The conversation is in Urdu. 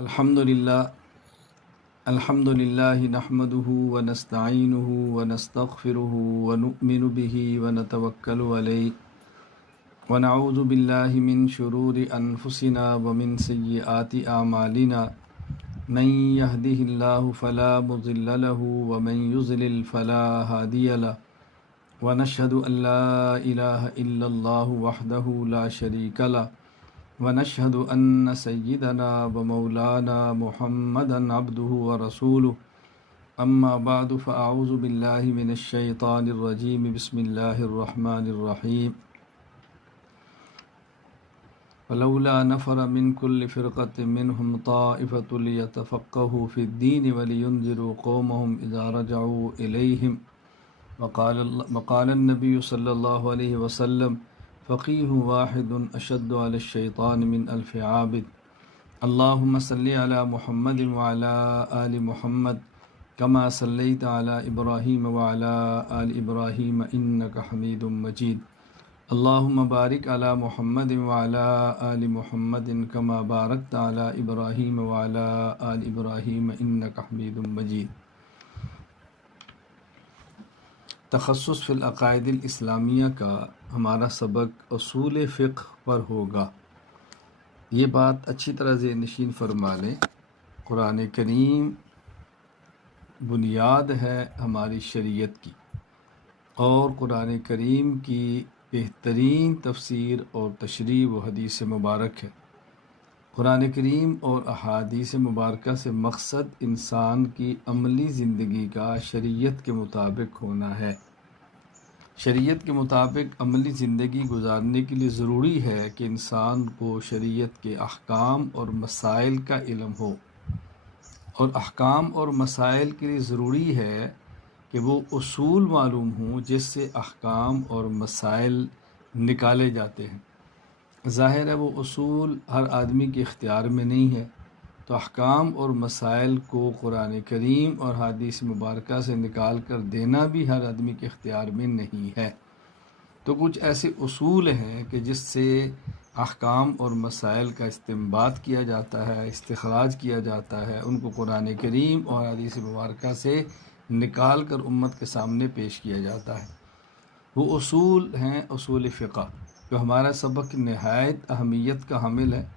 الحمد للہ نحمده ونستعینه ونستغفره ونؤمن به ونتوکل علیہ ونعوذ باللہ من شرور انفسنا ومن سیئات اعمالنا من يهده الله فلا مضل له ومن يضلل فلا هادی له ونشهد ان لا الہ الا اللہ وحدہ لا شریک له ونشهد أن سيدنا ومولانا محمدا عبده ورسوله أما بعد فأعوذ بالله من الشيطان الرجيم بسم الله الرحمن الرحيم ولولا نفر من كل فرقة منهم طائفة ليتفقهوا في الدين ولينذروا قومهم إذا رجعوا إليهم وقال النبي صلى الله عليه وسلم فقيه واحد أشد على الشيطان من ألف عابد اللهم صل على محمد وعلى آل محمد كما صليت على إبراهيم وعلى آل إبراهيم إنك حميد مجيد اللهم بارك على محمد وعلى آل محمد كما باركت على إبراهيم وعلى آل إبراهيم إنك حميد مجيد۔ تخصص فی العقائد الاسلامیہ کا ہمارا سبق اصول فقہ پر ہوگا۔ یہ بات اچھی طرح ذہن نشین فرما لیں، قرآن کریم بنیاد ہے ہماری شریعت کی، اور قرآن کریم کی بہترین تفسیر اور تشریح و حدیث مبارک ہے۔ قرآن کریم اور احادیث مبارکہ سے مقصد انسان کی عملی زندگی کا شریعت کے مطابق ہونا ہے۔ شریعت کے مطابق عملی زندگی گزارنے کے لیے ضروری ہے کہ انسان کو شریعت کے احکام اور مسائل کا علم ہو، اور احکام اور مسائل کے لیے ضروری ہے کہ وہ اصول معلوم ہوں جس سے احکام اور مسائل نکالے جاتے ہیں۔ ظاہر ہے وہ اصول ہر آدمی کے اختیار میں نہیں ہے، تو احکام اور مسائل کو قرآن کریم اور حدیث مبارکہ سے نکال کر دینا بھی ہر آدمی کے اختیار میں نہیں ہے۔ تو کچھ ایسے اصول ہیں کہ جس سے احکام اور مسائل کا استنباط کیا جاتا ہے، استخراج کیا جاتا ہے، ان کو قرآن کریم اور حدیث مبارکہ سے نکال کر امت کے سامنے پیش کیا جاتا ہے۔ وہ اصول ہیں اصول فقہ، جو ہمارا سبق نہایت اہمیت کا حامل ہے۔